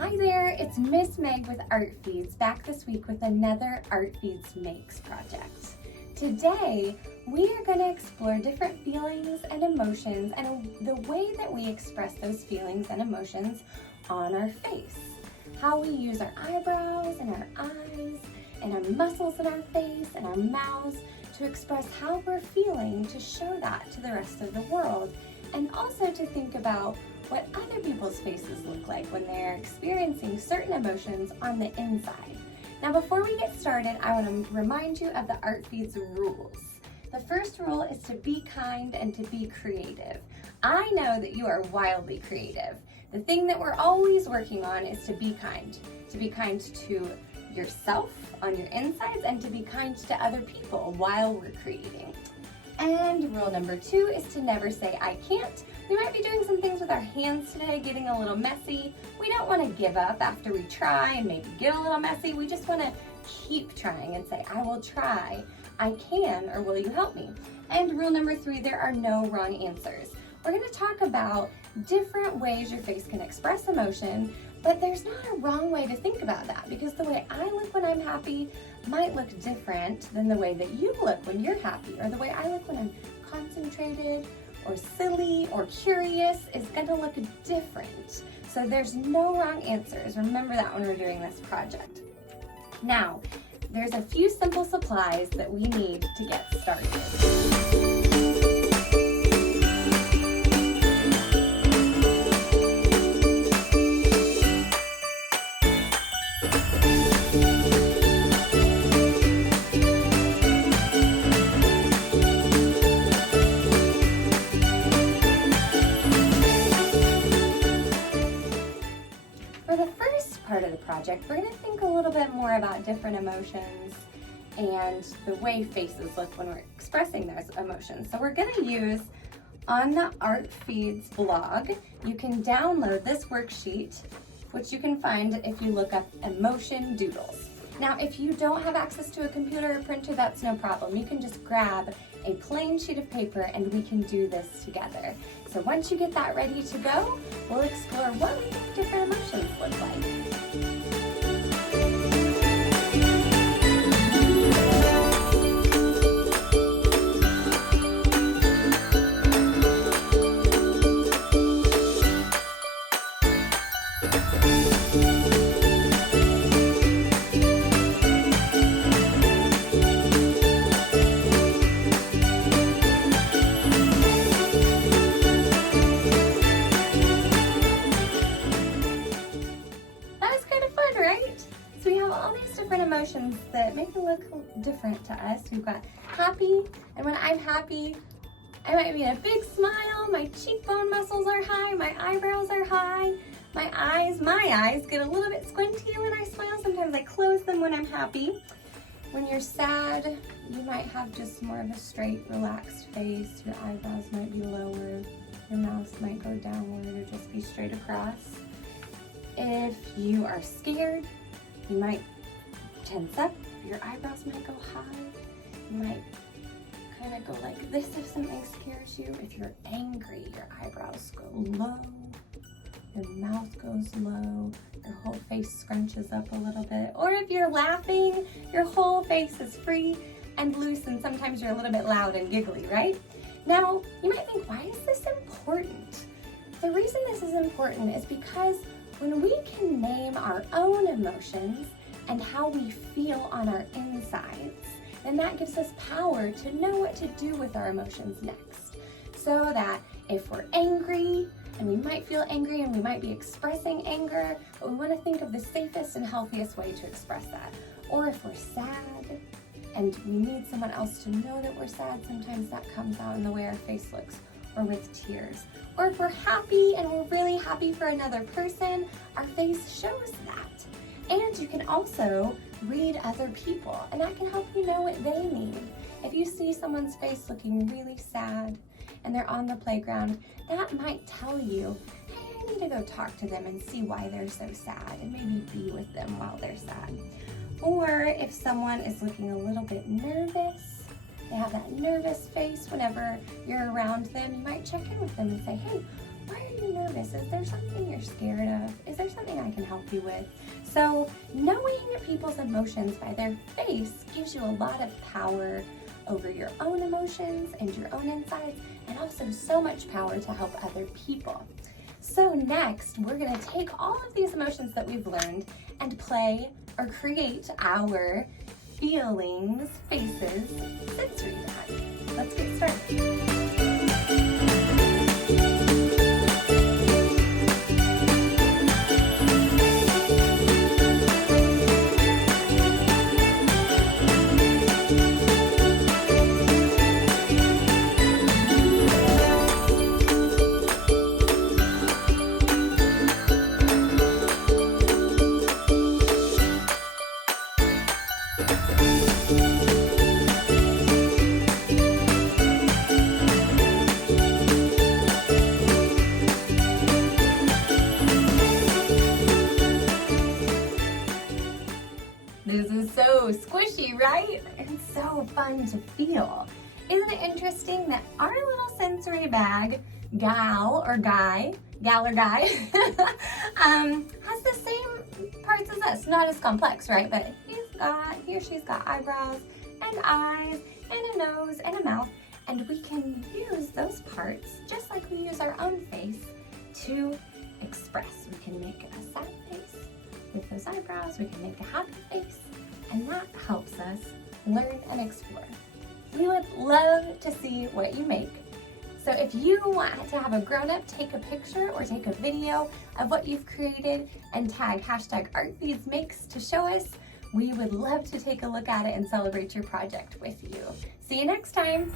Hi there, it's Miss Meg with Art Feeds, back this week with another Art Feeds Makes project. Today, we are going to explore different feelings and emotions and the way that we express those feelings and emotions on our face. How we use our eyebrows and our eyes and our muscles in our face and our mouths to express how we're feeling, to show that to the rest of the world, and also to think about what other people's faces look like when they're experiencing certain emotions on the inside. Now, before we get started, I want to remind you of the Art Feeds rules. The first rule is to be kind and to be creative. I know that you are wildly creative. The thing that we're always working on is to be kind to yourself on your insides and to be kind to other people while we're creating. And rule number 2 is to never say, I can't. We might be doing some things with our hands today, getting a little messy. We don't want to give up after we try and maybe get a little messy. We just want to keep trying and say, I will try, I can, or will you help me? And rule number 3, there are no wrong answers. We're going to talk about different ways your face can express emotion, but there's not a wrong way to think about that, because the way I look when I'm happy might look different than the way that you look when you're happy, or the way I look when I'm concentrated or silly or curious is going to look different. So there's no wrong answers. Remember that when we're doing this project. Now, there's a few simple supplies that we need to get started. For the first part of the project, we're going to think a little bit more about different emotions and the way faces look when we're expressing those emotions. So we're going to use, on the Art Feeds blog, you can download this worksheet, which you can find if you look up Emotional Doodles. Now, if you don't have access to a computer or printer, that's no problem. You can just grab a plain sheet of paper and we can do this together. So once you get that ready to go, we'll explore what different emotions look like. Different emotions that make it look different to us. We've got happy, and when I'm happy, I might be in a big smile, my cheekbone muscles are high, my eyebrows are high, my eyes get a little bit squinty when I smile. Sometimes I close them when I'm happy. When you're sad, you might have just more of a straight, relaxed face. Your eyebrows might be lower, your mouth might go downward or just be straight across. If you are scared, you might tense up, your eyebrows might go high, you might kind of go like this if something scares you. If you're angry, your eyebrows go low, your mouth goes low, your whole face scrunches up a little bit. Or if you're laughing, your whole face is free and loose, and sometimes you're a little bit loud and giggly, right? Now, you might think, why is this important? The reason this is important is because when we can name our own emotions and how we feel on our insides, then that gives us power to know what to do with our emotions next. So that if we're angry, and we might feel angry and we might be expressing anger, but we want to think of the safest and healthiest way to express that. Or if we're sad and we need someone else to know that we're sad, sometimes that comes out in the way our face looks, or with tears. Or if we're happy and we're really happy for another person, our face shows that. And you can also read other people, and that can help you know what they need. If you see someone's face looking really sad and they're on the playground, that might tell you, hey, I need to go talk to them and see why they're so sad and maybe be with them while they're sad. Or if someone is looking a little bit nervous, they have that nervous face whenever you're around them, you might check in with them and say, hey, Why are you nervous? Is there something you're scared of? Is there something I can help you with? So knowing people's emotions by their face gives you a lot of power over your own emotions and your own insides, and also so much power to help other people. So next, we're gonna take all of these emotions that we've learned and play or create our feelings, faces, sensory bag. Let's get started. This is so squishy, right? And so fun to feel. Isn't it interesting that our little sensory bag, gal or guy, has the same parts as us. Not as complex, right? But he or she's got eyebrows and eyes and a nose and a mouth. And we can use those parts, just like we use our own face, to express. We can make a sad face with those eyebrows, we can make a happy face, and that helps us learn and explore. We would love to see what you make. So if you want to have a grown-up take a picture or take a video of what you've created and tag #ArtFeedsMakes to show us, we would love to take a look at it and celebrate your project with you. See you next time.